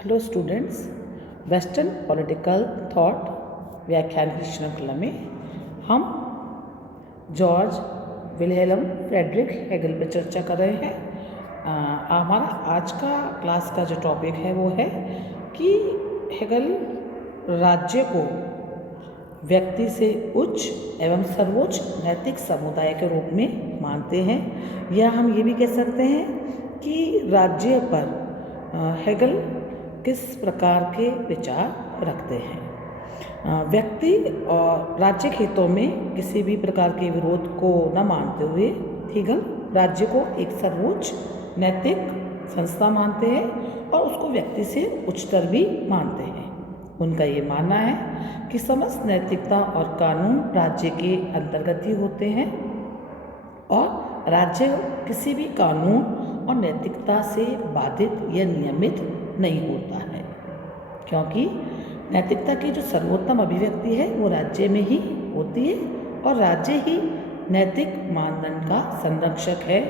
Hello students, western political thought व्याख्यान की श्रृंखला में हम जॉर्ज विल्हेल्म फ्रेडरिक हेगल पर चर्चा कर रहे हैं। हमारा आज का क्लास का जो टॉपिक है वो है कि हेगल राज्य को व्यक्ति से उच्च एवं सर्वोच्च नैतिक समुदाय के रूप में मानते हैं, या हम ये भी कह सकते हैं कि राज्य पर हेगल किस प्रकार के विचार रखते हैं। व्यक्ति और राज्य हितों में किसी भी प्रकार के विरोध को न मानते हुए हेगल राज्य को एक सर्वोच्च नैतिक संस्था मानते हैं और उसको व्यक्ति से उच्चतर भी मानते हैं। उनका ये मानना है कि समस्त नैतिकता और कानून राज्य के अंतर्गत ही होते हैं और राज्य किसी भी कानून और नैतिकता से बाधित या नियमित नहीं होता है, क्योंकि नैतिकता की जो सर्वोत्तम अभिव्यक्ति है वो राज्य में ही होती है और राज्य ही नैतिक मानदंड का संरक्षक है।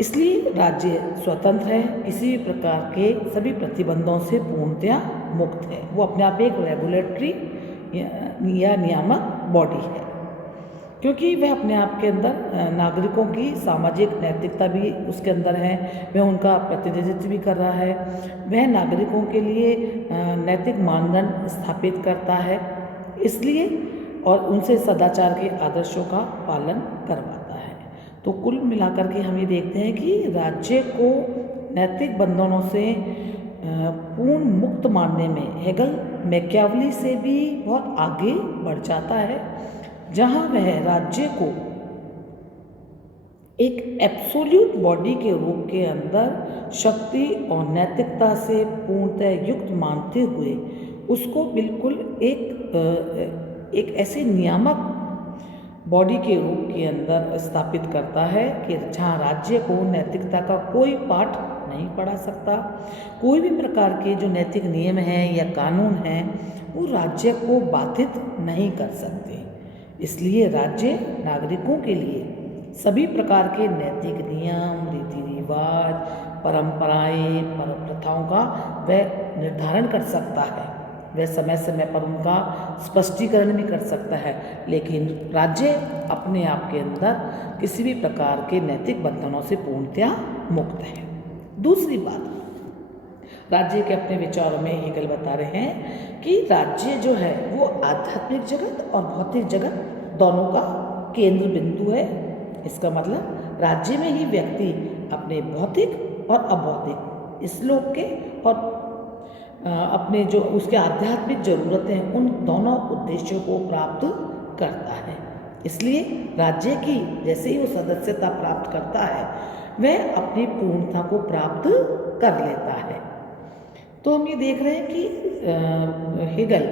इसलिए राज्य स्वतंत्र है, किसी भी प्रकार के सभी प्रतिबंधों से पूर्णतया मुक्त है। वो अपने आप एक रेगुलेटरी या नियामक बॉडी है, क्योंकि वह अपने आप के अंदर नागरिकों की सामाजिक नैतिकता भी उसके अंदर है, वह उनका प्रतिनिधित्व भी कर रहा है, वह नागरिकों के लिए नैतिक मानदंड स्थापित करता है, इसलिए और उनसे सदाचार के आदर्शों का पालन करवाता है। तो कुल मिलाकर के हम ये देखते हैं कि राज्य को नैतिक बंधनों से पूर्ण मुक्त मानने में हेगल मैकियावेली से भी बहुत आगे बढ़ जाता है, जहाँ वह राज्य को एक एब्सोल्यूट बॉडी के रूप के अंदर शक्ति और नैतिकता से पूर्णतः युक्त मानते हुए उसको बिल्कुल एक ऐसे नियामक बॉडी के रूप के अंदर स्थापित करता है कि जहाँ राज्य को नैतिकता का कोई पाठ नहीं पढ़ा सकता, कोई भी प्रकार के जो नैतिक नियम हैं या कानून हैं वो राज्य को बाधित नहीं कर सकते। इसलिए राज्य नागरिकों के लिए सभी प्रकार के नैतिक नियम, रीति रिवाज, परंपराएं, प्रथाओं का वह निर्धारण कर सकता है, वह समय समय पर उनका स्पष्टीकरण भी कर सकता है, लेकिन राज्य अपने आप के अंदर किसी भी प्रकार के नैतिक बंधनों से पूर्णतया मुक्त है। दूसरी बात, राज्य के अपने विचारों में हेगल बता रहे हैं कि राज्य जो है वो आध्यात्मिक जगत और भौतिक जगत दोनों का केंद्र बिंदु है। इसका मतलब राज्य में ही व्यक्ति अपने भौतिक और अभौतिक इस लोक के और अपने जो उसके आध्यात्मिक ज़रूरतें हैं उन दोनों उद्देश्यों को प्राप्त करता है। इसलिए राज्य की जैसे ही वो सदस्यता प्राप्त करता है वह अपनी पूर्णता को प्राप्त कर लेता है। तो हम ये देख रहे हैं कि हेगल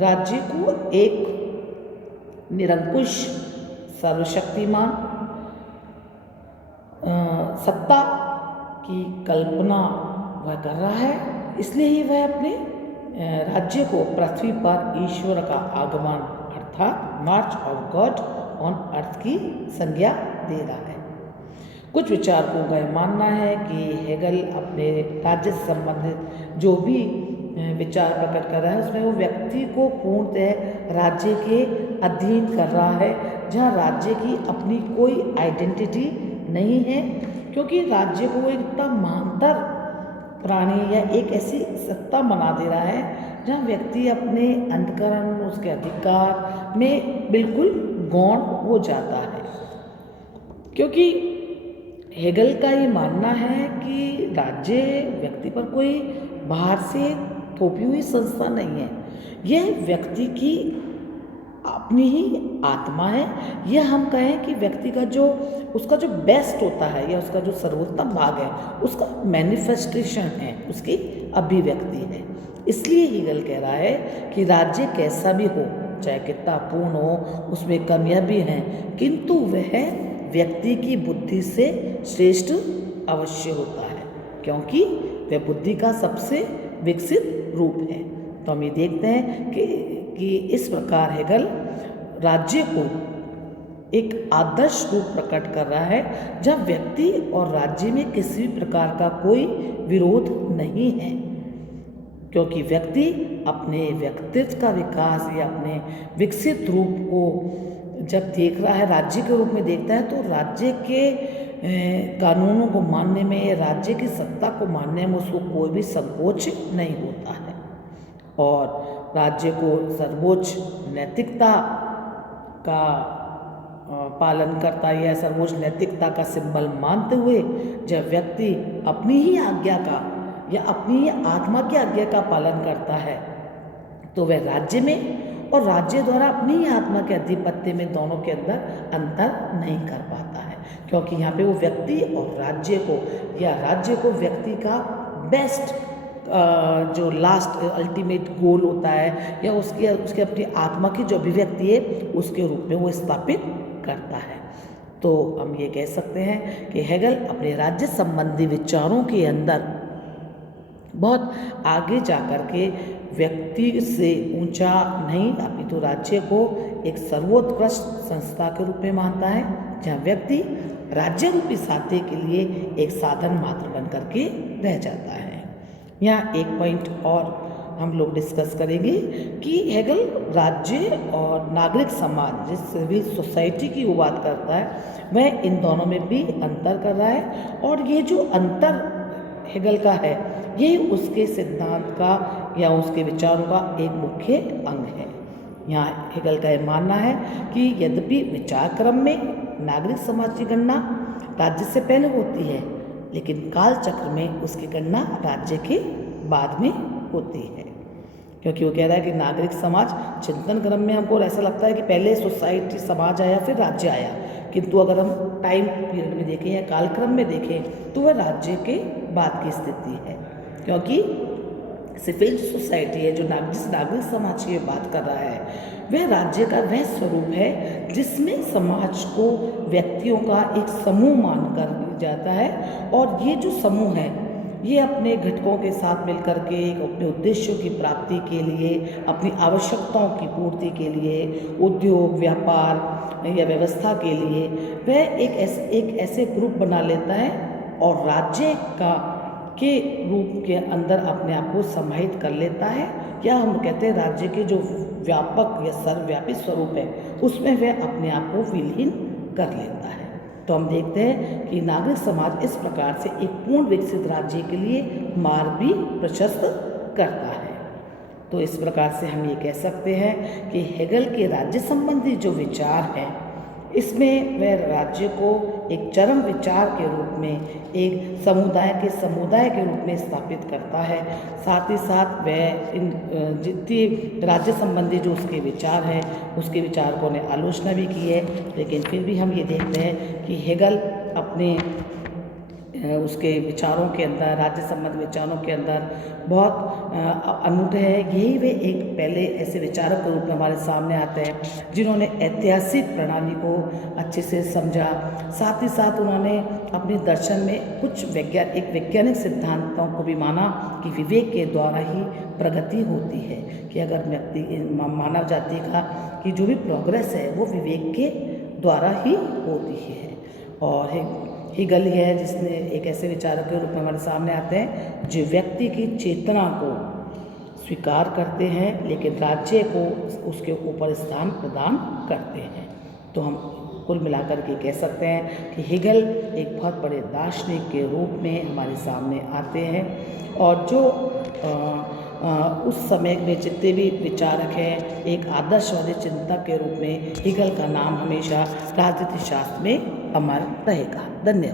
राज्य को एक निरंकुश सर्वशक्तिमान सत्ता की कल्पना वह कर रहा है, इसलिए ही वह अपने राज्य को पृथ्वी पर ईश्वर का आगमन अर्थात मार्च ऑफ गॉड ऑन अर्थ की संज्ञा दे रहा है। कुछ विचारकों का यह मानना है कि हेगल अपने राज्य से संबंधित जो भी विचार प्रकट कर रहा है उसमें वो व्यक्ति को पूर्णतः राज्य के अधीन कर रहा है, जहाँ राज्य की अपनी कोई आइडेंटिटी नहीं है, क्योंकि राज्य को वो एक इतना महानतर प्राणी या एक ऐसी सत्ता बना दे रहा है जहाँ व्यक्ति अपने अंतकरण, उसके अधिकार में बिल्कुल गौण हो जाता है। क्योंकि हेगल का ये मानना है कि राज्य व्यक्ति पर कोई बाहर से थोपी हुई संस्था नहीं है, यह व्यक्ति की अपनी ही आत्मा है, यह हम कहें कि व्यक्ति का जो उसका जो बेस्ट होता है या उसका जो सर्वोत्तम भाग है उसका मैनिफेस्टेशन है, उसकी अभिव्यक्ति है। इसलिए हेगल कह रहा है कि राज्य कैसा भी हो, चाहे कितना पूर्ण हो, उसमें कमियां भी हैं, किंतु वह व्यक्ति की बुद्धि से श्रेष्ठ अवश्य होता है, क्योंकि वह बुद्धि का सबसे विकसित रूप है। तो हम ये देखते हैं कि इस प्रकार हेगल राज्य को एक आदर्श रूप प्रकट कर रहा है, जब व्यक्ति और राज्य में किसी भी प्रकार का कोई विरोध नहीं है, क्योंकि व्यक्ति अपने व्यक्तित्व का विकास या अपने विकसित रूप को जब देख रहा है, राज्य के रूप में देखता है, तो राज्य के कानूनों को मानने में या राज्य की सत्ता को मानने में उसको कोई भी संकोच नहीं होता है और राज्य को सर्वोच्च नैतिकता का पालन करता है या सर्वोच्च नैतिकता का सिंबल मानते हुए जब व्यक्ति अपनी ही आज्ञा का या अपनी ही आत्मा की आज्ञा का पालन करता है तो वह राज्य में और राज्य द्वारा अपनी ही आत्मा के आधिपत्य में दोनों के अंदर अंतर नहीं कर पाता है, क्योंकि यहाँ पे वो व्यक्ति और राज्य को या राज्य को व्यक्ति का बेस्ट जो लास्ट अल्टीमेट गोल होता है या उसके अपनी आत्मा की जो अभिव्यक्ति है उसके रूप में वो स्थापित करता है। तो हम ये कह सकते हैं कि हेगल अपने राज्य संबंधी विचारों के अंदर बहुत आगे जाकर के व्यक्ति से ऊंचा नहीं अपितु राज्य को एक सर्वोत्कृष्ट संस्था के रूप में मानता है, जहाँ व्यक्ति राज्य रूपी साध्य के लिए एक साधन मात्र बन करके रह जाता है। यहाँ एक पॉइंट और हम लोग डिस्कस करेंगे कि हेगल राज्य और नागरिक समाज जिस सिविल सोसाइटी की वो बात करता है वह इन दोनों में भी अंतर कर रहा है और ये जो अंतर हेगल का है ये उसके सिद्धांत का या उसके विचारों का एक मुख्य अंग है। यहाँ हेगल का यह मानना है कि यद्यपि विचार क्रम में नागरिक समाज की गणना राज्य से पहले होती है, लेकिन काल चक्र में उसकी गणना राज्य के बाद में होती है, क्योंकि वो कह रहा है कि नागरिक समाज चिंतन क्रम में हमको ऐसा लगता है कि पहले सोसाइटी समाज आया फिर राज्य आया, किंतु अगर हम टाइम पीरियड में देखें या कालक्रम में देखें तो वह राज्य के बाद की स्थिति है, क्योंकि सिविल सोसाइटी है जो जिस नागरिक समाज की बात कर रहा है वह राज्य का वह स्वरूप है जिसमें समाज को व्यक्तियों का एक समूह मानकर जाता है और ये जो समूह है ये अपने घटकों के साथ मिलकर के अपने उद्देश्यों की प्राप्ति के लिए, अपनी आवश्यकताओं की पूर्ति के लिए, उद्योग व्यापार या व्यवस्था के लिए वह एक ऐसे ग्रुप बना लेता है और राज्य के रूप के अंदर अपने आप को समाहित कर लेता है, या हम कहते हैं राज्य के जो व्यापक या सर्वव्यापी स्वरूप है उसमें वह अपने आप को विलीन कर लेता है। तो हम देखते हैं कि नागरिक समाज इस प्रकार से एक पूर्ण विकसित राज्य के लिए मार्ग भी प्रशस्त करता है। तो इस प्रकार से हम ये कह सकते हैं कि हेगल के राज्य संबंधी जो विचार हैं इसमें वह राज्य को एक चरम विचार के रूप में एक समुदाय के रूप में स्थापित करता है। साथ ही साथ वह इन जितने राज्य संबंधी जो उसके विचार हैं उसके विचारकों ने आलोचना भी की है, लेकिन फिर भी हम ये देखते हैं कि हेगल अपने उसके विचारों के अंदर राज्य संबंधी विचारों के अंदर बहुत अनूठे है। यही वे एक पहले ऐसे विचारक के रूप में हमारे सामने आते हैं जिन्होंने ऐतिहासिक प्रणाली को अच्छे से समझा। साथ ही साथ उन्होंने अपने दर्शन में कुछ वैज्ञानिक सिद्धांतों को भी माना कि विवेक के द्वारा ही प्रगति होती है, कि अगर मानव जाति का कि जो भी प्रोग्रेस है वो विवेक के द्वारा ही होती है। और हेगल ही है जिसने एक ऐसे विचारक के रूप में हमारे सामने आते हैं जो व्यक्ति की चेतना को स्वीकार करते हैं लेकिन राज्य को उसके ऊपर स्थान प्रदान करते हैं। तो हम कुल मिलाकर के कह सकते हैं कि हेगल एक बहुत बड़े दार्शनिक के रूप में हमारे सामने आते हैं और जो उस समय में जितने भी विचारक हैं एक आदर्शवादी चिंतक के रूप में हेगल का नाम हमेशा राजनीति शास्त्र में अमर रहेगा। धन्यवाद।